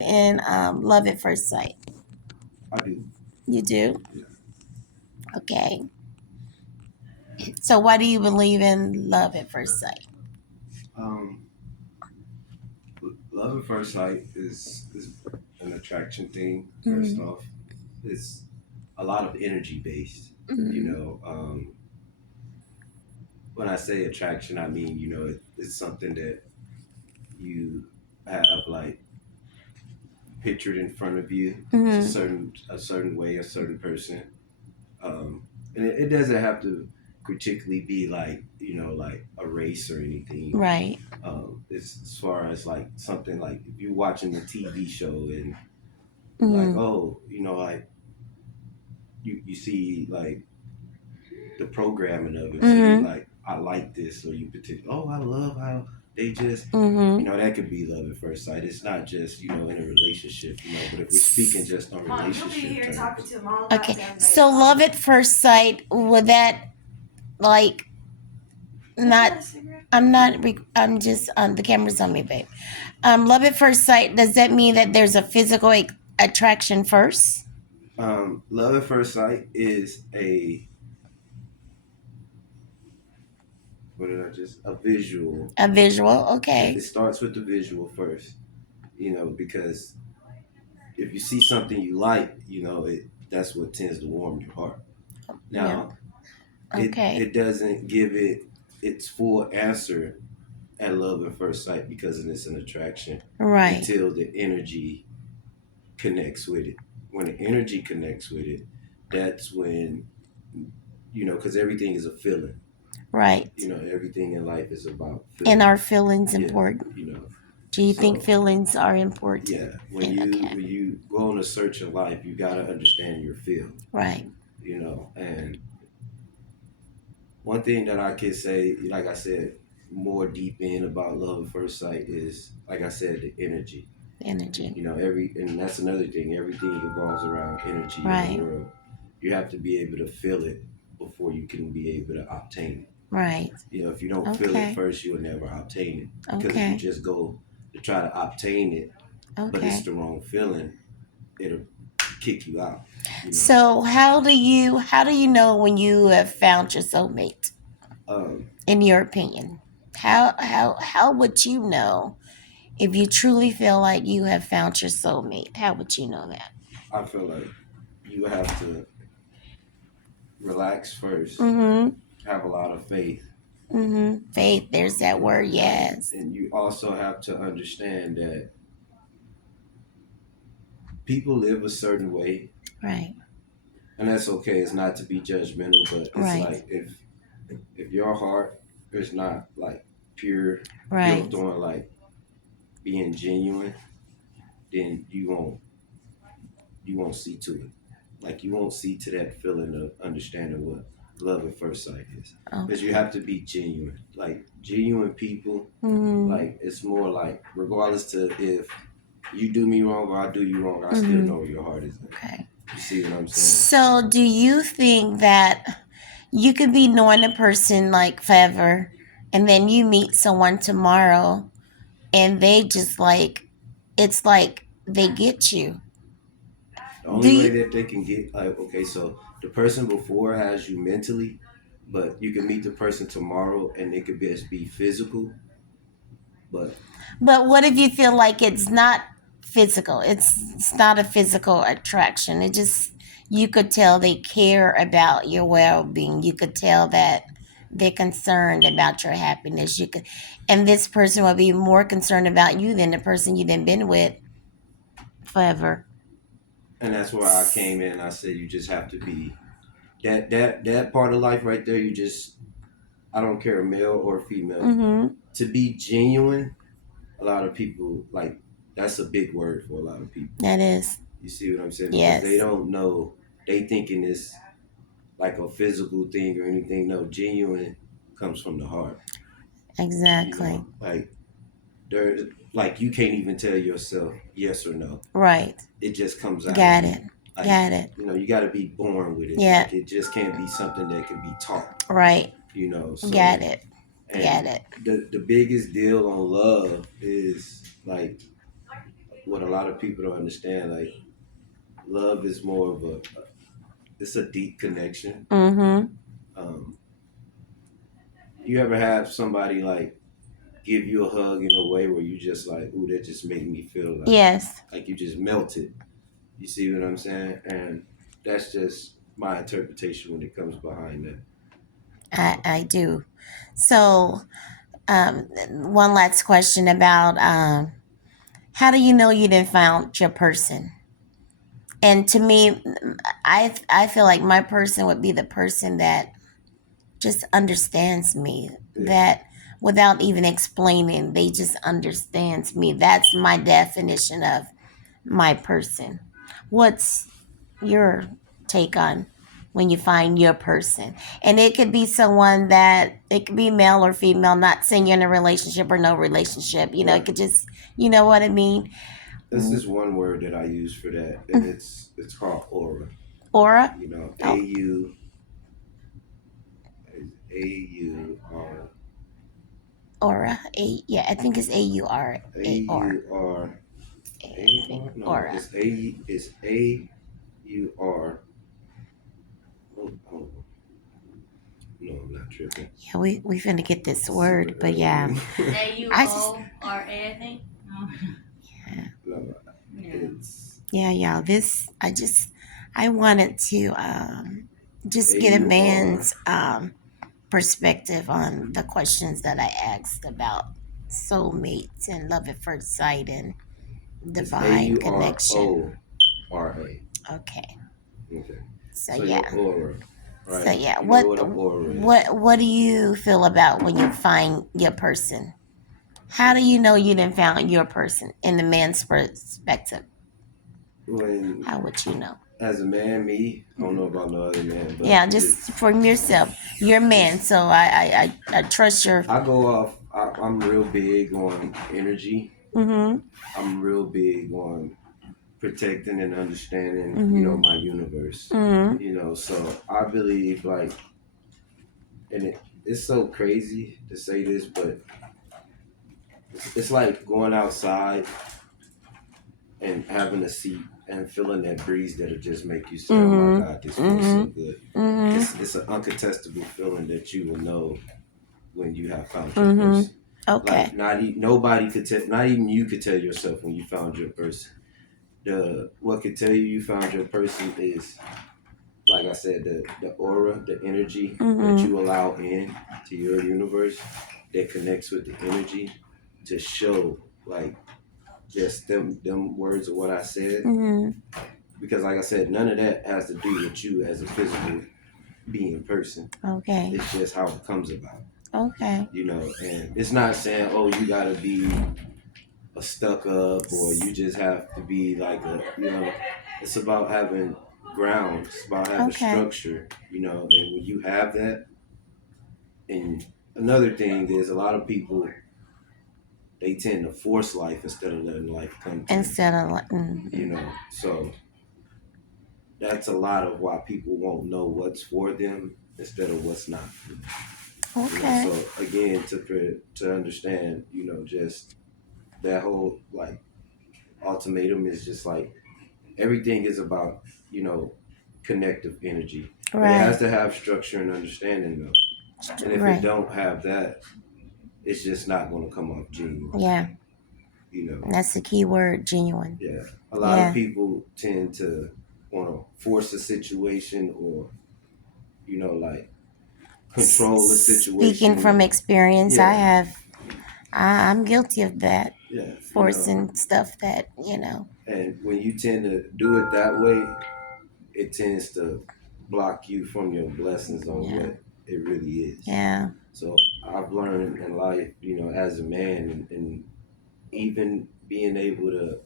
in love at first sight? I do. You do? Yeah. Okay. So why do you believe in love at first sight? Um, Love at first sight is an attraction thing. First Mm-hmm. off, it's a lot of energy based. You Mm-hmm. know, when I say attraction, I mean it's something that you have like pictured in front of you. It's Mm-hmm. a certain way, a certain person, and it doesn't have to particularly be like like a race or anything. Right. It's as far as like something like if you're watching the TV show and like Mm-hmm. oh like you see like the programming of it, so you Mm-hmm. like I like this or you particular oh I love how they just Mm-hmm. that could be love at first sight. It's not just in a relationship, but if we're speaking just on relationship terms. Okay. So love at first sight, would that like not I'm not I'm just the camera's on me, babe. Love at first sight, does that mean that there's a physical attraction first? Love at first sight is what did I just a visual. A visual, It okay. starts with the visual first, because if you see something you like, that's what tends to warm your heart. Yeah. Now, Okay. it doesn't give it its full answer at love at first sight because it's an attraction Right. until the energy connects with it. When the energy connects with it, that's when because everything is a feeling. Right. Everything in life is about And feeling. are feelings Yeah, important? you know. Do you think So feelings are important? yeah, when And you okay. when you go on a search in life, you gotta understand your feel. Right. And one thing that I can say, like I said, more deep in about love at first sight is, like I said, the energy. Energy. And that's another thing. Everything revolves around energy in the Right. world. You have to be able to feel it before you can be able to obtain it. Right. If you don't feel it Okay. first, you will never obtain it. Because if you Okay. just go to try to obtain it, but it's Okay. the wrong feeling, it'll kick you out. So how do you know when you have found your soulmate? Um, In your opinion, how would you know if you truly feel like you have found your soulmate? How would you know that? I feel like you have to relax first, Mm-hmm. have a lot of faith, Mm-hmm. Faith. There's that and word. Yes. and you also have to understand that people live a certain way, Right. and that's okay. It's not to be judgmental, but it's Right. like if your heart is not like pure, Right. built on like being genuine, then you won't see to it. Like you won't see to that feeling of understanding what love at first sight is, because you Okay. have to be genuine. Like genuine people, Mm-hmm. like it's more like regardless to if you do me wrong or I do you wrong, I still Mm-hmm. know where your heart is at. Okay. You see what I'm saying? So, do you think that you could be knowing a person like forever, and then you meet someone tomorrow, and they just like, it's like they get you? The Do only way you? that they can get like okay, so the person before has you mentally, but you can meet the person tomorrow and it could just be physical, but But what if you feel like it's not physical? It's not a physical attraction. It just you could tell they care about your well-being. You could tell that they're concerned about your happiness. You could, and this person will be more concerned about you than the person you've been with forever. and that's where I came in. I said you just have to be that part of life right there. You just I don't care male or female Mm-hmm. to be genuine. A lot of people like that's a big word for a lot of people. That is. You see what I'm saying? Because they Yes. don't know. They thinking it's like a physical thing or anything. No, genuine comes from the heart. Exactly. Like there, like you can't even tell yourself yes or no. Right. It just comes out of Got you. it. Like Got it. you got to be born with it. Yeah. Like it just can't be something that can be taught. Right. Got So it. Got and it. the biggest deal on love is like what a lot of people don't understand, like love is more of it's a deep connection. Mm-hmm. Um, you ever have somebody like give you a hug in a way where you just like, ooh, that just made me feel Yes, like you just melted. You see what I'm saying? And that's just my interpretation when it comes behind that. I do. So, one last question about how do you know you didn't found your person? And to me, I feel like my person would be the person that just understands me. Yeah, That without even explaining, they just understands me. That's my definition of my person. What's your take on when you find your person? And it could be someone that it could be male or female, not saying you're in a relationship or no relationship. It right. could just, you know what I mean? This is one word that I use for that, and it's called aura. Aura? You know, Oh, A U R aura. Yeah, I think it's AUR. A AR. U R I A think R. No, aura. it's AUR. Oh, no, I'm not tripping. Yeah, we finna get this It's super word, but early in yeah. the morning. I just AUORA, I think. Oh. No, Yeah. it's yeah, this I wanted to just A get a U R. man's perspective on the questions that I asked about soulmates and love at first sight and It's A divine U R connection. O R A. Okay. Okay. So So your yeah. aura, So right? yeah, You know what an aura is. what do you feel about when you find your person? How do you know you didn't found your person in the man's perspective? When How would you know? as a man, me, I don't know about no other man, but Yeah, just it's from yourself. You're a man, it's so I trust your. I go off. I'm real big on energy. Mm-hmm. I'm real big on protecting and understanding, Mm-hmm. my universe. Mm-hmm. So I believe like, and it's so crazy to say this, but it's like going outside and having a seat and feeling that breeze that'll just make you say, "Oh my Mm-hmm. God, this feels so Mm-hmm. good." Mm-hmm. It's an uncontestable feeling that you will know when you have found your Mm-hmm. person. Like Okay. nobody could tell, not even you could tell yourself when you found your person. The what could tell you found your person is, like I said, the aura, the energy that Mm-hmm. you allow in to your universe that connects with the energy to show like just them words of what I said. Mm-hmm. Because like I said, none of that has to do with you as a physical being person. Okay. It's just how it comes about. Okay. And it's not saying, oh, you gotta be a stuck up or you just have to be like it's about having ground, it's about having Okay. structure, and when you have that, and another thing is a lot of people they tend to force life instead of letting life come to them, Instead of like, mm-hmm. so that's a lot of why people won't know what's for them instead of what's not for them. Okay. So again, to understand, just that whole like ultimatum is just like everything is about, connective energy, but it has Right. to have structure and understanding though. And if it Right. don't have that, it's just not going to come off genuine. Yeah. You know, That's the key word, genuine. yeah. A lot of Yeah. people tend to want to force a situation or, like control a Speaking situation. from experience, I Yeah, have. I'm guilty of that, yeah. forcing stuff that And when you tend to do it that way, it tends to block you from your blessings on Yeah. what it really is. Yeah. So I've learned in life, as a man, and even being able to,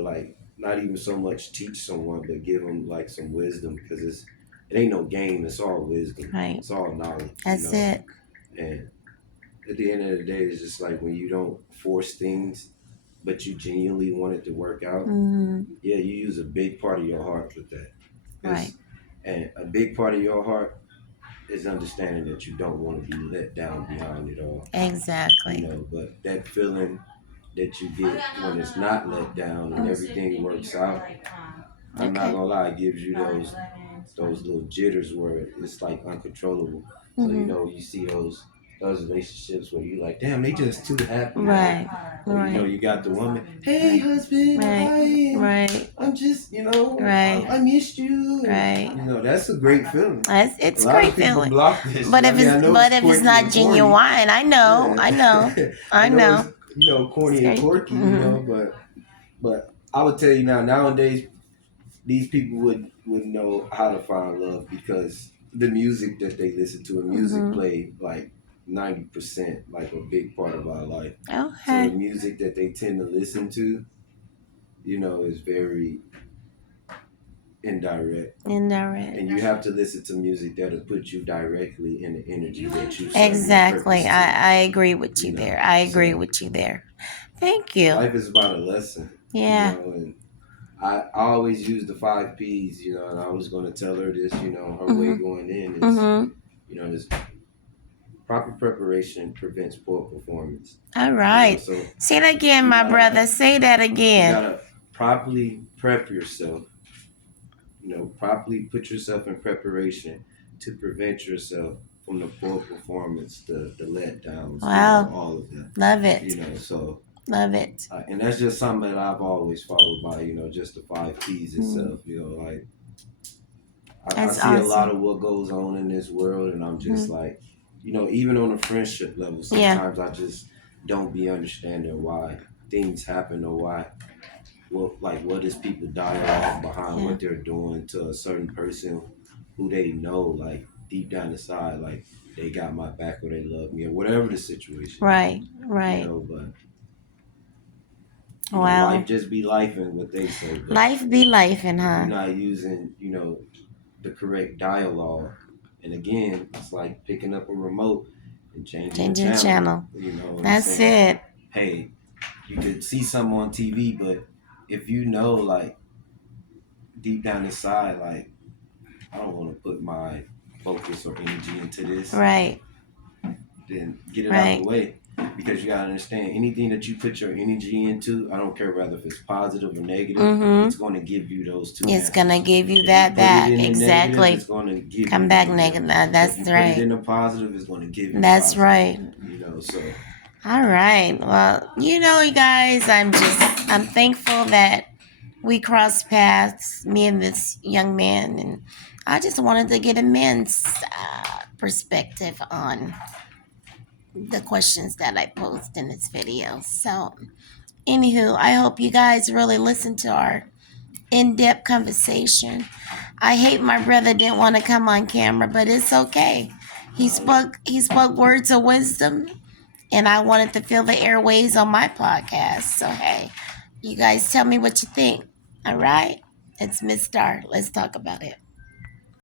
like not even so much teach someone, but give them like some wisdom because it ain't no game. It's all wisdom. Right. It's all knowledge, That's it. And at the end of the day, it's just like when you don't force things, but you genuinely want it to work out. Mm-hmm. Yeah, you use a big part of your heart with that. Right. And a big part of your heart is understanding that you don't want to be let down behind it all. Exactly. But that feeling that you get when it's not let down and everything works out. I'm not Okay. gonna lie, it gives you those little jitters where it's like uncontrollable. So you Mhm. know, you see those relationships where you're like, damn, they just too happy. Right. Or, you know, Right. you got the woman, hey husband, Right. Right. I'm just, you know, Right. I missed you. Right. You know, that's a great feeling. It's A a lot great of people feeling. block this. But I if mean, I it's know but it's if it's quirky not and corny. genuine, I know. Yeah. I know. I I know it's, know. you know, corny and Scary. quirky, you Mhm. know, but I would tell you now, nowadays these people would know how to find love because the music that they listen to and music Mhm. play like 90%, like a big part of our life. So the Okay. music that they tend to listen to, you know, is very indirect. Indirect. And you have to listen to music that'll put you directly in the energy that you serve your Exactly. purpose to. I agree with you You know, there. I agree so with you there. Thank you. life is about a lesson. Yeah. You know, and I always use the 5 P's, you know, and I was going to tell her this, you know, her way Mhm. going in is, Mhm. you know, is proper preparation prevents poor performance. All You know, right. so Say that again, you my gotta brother. Say that you again. gotta properly prep yourself. You know, properly put yourself in preparation to prevent yourself from the poor performance, the letdowns, you know, Wow. all of that. Love it. You know, so Love it. and that's just something that I've always followed by. You know, just the 5 P's itself. You know, like I That's see a lot awesome. of what goes on in this world, and I'm just Mhm. like, you know, even on a friendship level, Yeah. sometimes I just don't be understanding why things happen or why, what is people dialogue behind Yeah. what they're doing to a certain person who they know, like deep down inside, like they got my back or they love me or whatever the situation. Right. You Right. know, but you know, Wow. life just be life and what they say. But Life be life, and if you're huh? not using, you know, the correct dialogue. And again, it's like picking up a remote and changing the Changing channel. channel. You know, and That's saying, it. hey, you could see something on TV, but if you know, like deep down inside, like I don't want to put my focus or energy into this, Right. then get it out the Right. way. Because you gotta understand, anything that you put your energy into, I don't care whether if it's positive or negative, Mhm. it's going to give you those two It's answers. gonna give you If that you put back. it in the negative, Exactly. it's going to give Come you back negative. negative. If That's you put it right. in the positive, it's going to give you That's positive. right. You know, so All right. Well, you know, you guys, I'm thankful that we crossed paths, me and this young man, and I just wanted to get a man's perspective on the questions that I posed in this video. So, anywho, I hope you guys really listened to our in-depth conversation. I hate my brother didn't want to come on camera, but it's okay. He spoke words of wisdom, and I wanted to fill the airways on my podcast. So hey, you guys tell me what you think. All right? It's Miss Star. Let's talk about it.